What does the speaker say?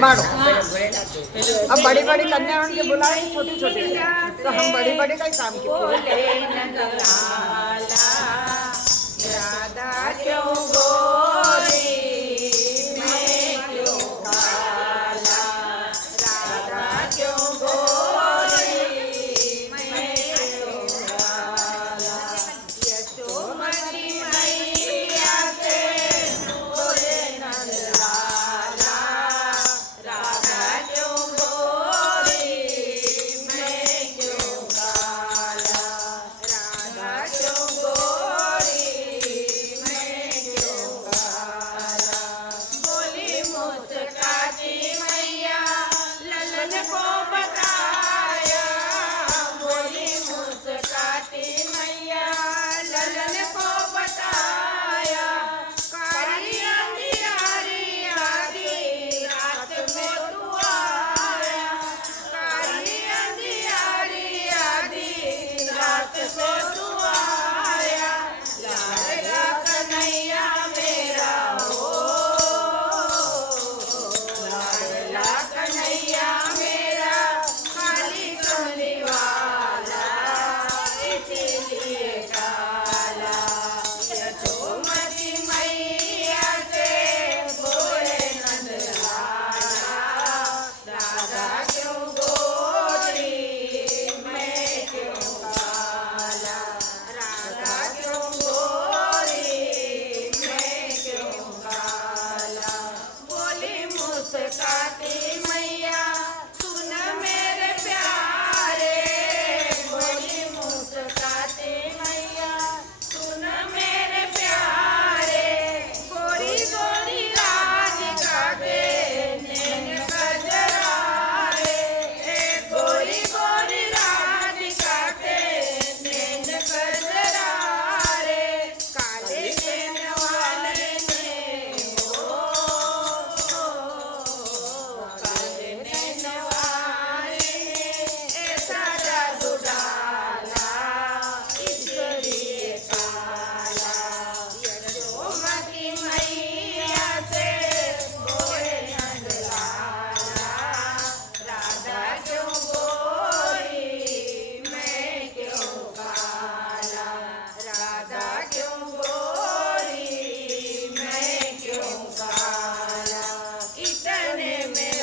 बाड़ो अब बड़ी बड़ी कन्याओं के बुलाए छोटी छोटी तो हम बड़ी बड़ी का ही काम किए। राधा क्यों गोरी मैं क्यों काला, राधा क्यों गोरी मैं क्यों काला, यशोमती मैया के नूरे नंदलाला, राधा क्यों गोरी मैं क्यों काला, राधा क्यों गोरी मैं क्यों काला। बोली मुस्काती मैया ललन को बताया, बोली मुस्काती मैया ललन को बताया, कारी अंधियारी आधी रात में तू आया, कारी अंधियारी आधी रात में तू आया, लाडला कन्हैया मेरा हो, लाडला कन्हैया मेरा काली कमली वाला इसीलिए काला, यशोमती मैया के भोले नंदलाला, राधा क्यों गोरी मैं क्यों काला, राधा क्यों गोरी मैं क्यों काला। बोली मुस्काती मैया सुन मेरे प्यारे, बोली मुस्काती मैया सुन मेरे प्यारे, गोरी गोरी राधिका के नैन कजरारे, गोरी गोरी राधिका के नैन कजरारे, काले नैन वाले ने हो, काले नैन वाले ने ऐसा जादू डाला इसलिए काला, यशोमती मैया से भोले नंदलाला, राधा क्यों गोरी मैं क्यों काला, राधा क्यों गोरी मैं क्यों काला। इतने में